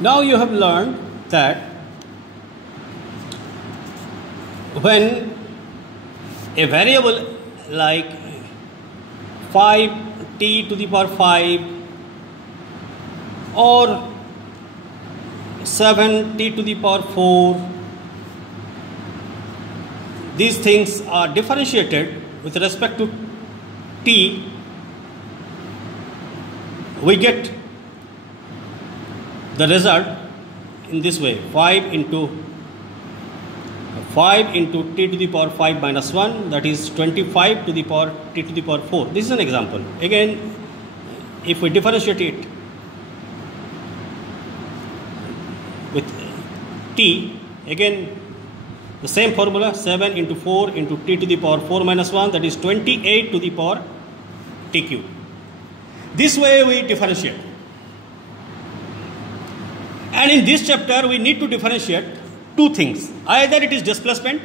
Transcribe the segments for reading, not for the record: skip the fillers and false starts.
Now you have learned that when a variable like 5t to the power 5 or 7t to the power 4, these things are differentiated with respect to t, we get the result in this way: 5 into t to the power 5 minus 1, that is 25 to the power t to the power 4. This is an example. Again, if we differentiate it with t, again the same formula: 7 into 4 into t to the power 4 minus 1, that is 28 to the power t cube. This way we differentiate. And in this chapter we need to differentiate two things. Either it is displacement,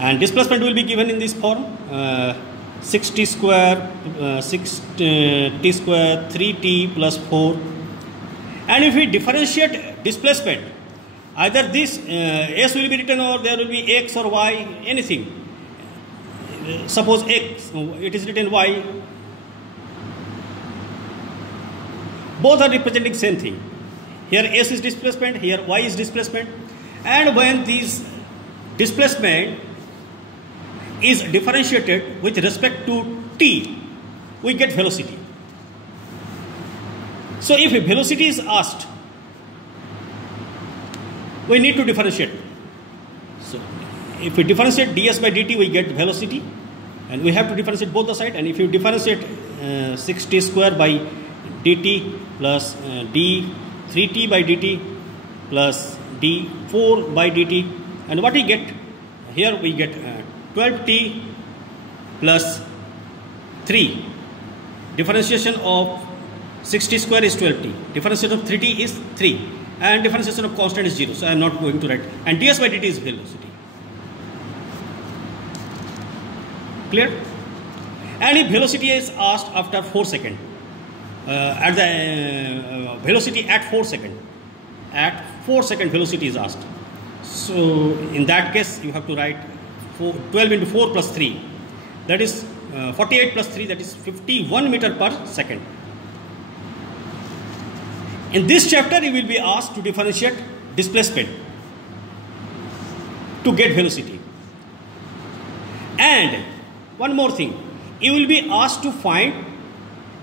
and displacement will be given in this form: 6t square 3t plus 4. And if we differentiate displacement, either this s will be written, or there will be x or y, anything. Suppose x, it is written y. Both are representing same thing. Here s is displacement, here y is displacement. And when this displacement is differentiated with respect to t, we get velocity. So if velocity is asked, we need to differentiate. So if we differentiate ds by dt, we get velocity, and we have to differentiate both the side. And if you differentiate 6t square by dt plus d3t by dt plus d4 by dt, and what we get here, we get 12t plus 3. Differentiation of 6t square is 12t, differentiation of 3t is 3, and differentiation of constant is 0, so I am not going to write. And ds by dt is velocity. Clear? And if velocity is asked after 4 seconds, at the velocity at 4 seconds, velocity is asked. So in that case, you have to write 12 into 4 plus 3, that is 48 plus 3, that is 51 meter per second. In this chapter, you will be asked to differentiate displacement to get velocity. And one more thing, you will be asked to find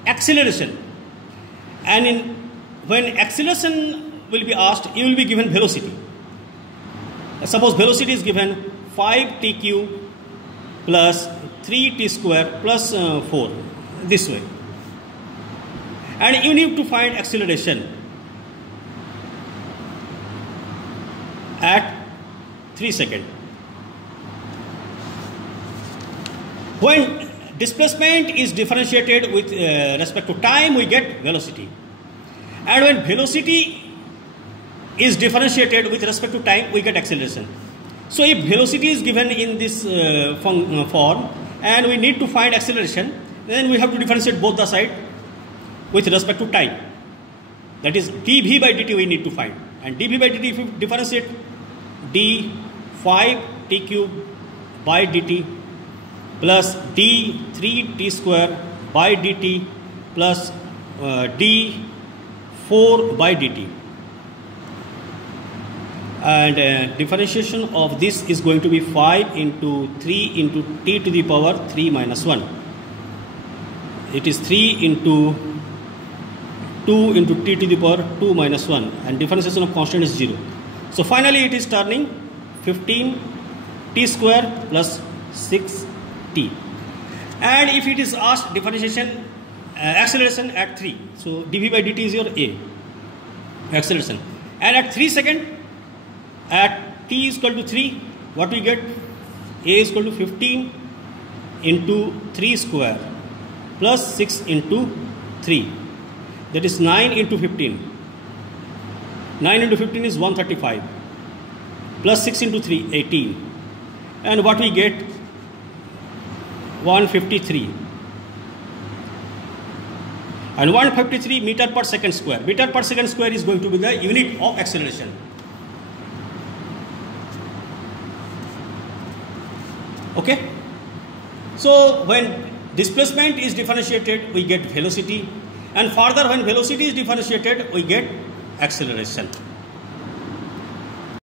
acceleration. And when acceleration will be asked, you will be given velocity. Suppose velocity is given 5t cube plus 3t square plus 4, this way. And you need to find acceleration at 3 seconds. When displacement is differentiated with respect to time, we get velocity. And when velocity is differentiated with respect to time, we get acceleration. So if velocity is given in this form, and we need to find acceleration, then we have to differentiate both the side with respect to time. That is dv by dt we need to find. And dv by dt, if you differentiate d5t cube by dt plus d3t square by dt plus d4 by dt, and differentiation of this is going to be 5 into 3 into t to the power 3 minus 1. It is 3 into 2 into t to the power 2 minus 1, and differentiation of constant is 0. So finally it is turning 15t square plus 6t. And if it is asked differentiation acceleration at 3, so dv by dt is your a acceleration. And at 3 seconds, at t is equal to 3, what we get? A is equal to 15 into 3 square plus 6 into 3, that is 9 into 15. 9 into 15 is 135 plus 6 into 3, 18. And what we get? 153. and 153 meter per second square. Meter per second square is going to be the unit of acceleration. Okay. So when displacement is differentiated, we get velocity, and further when velocity is differentiated, we get acceleration.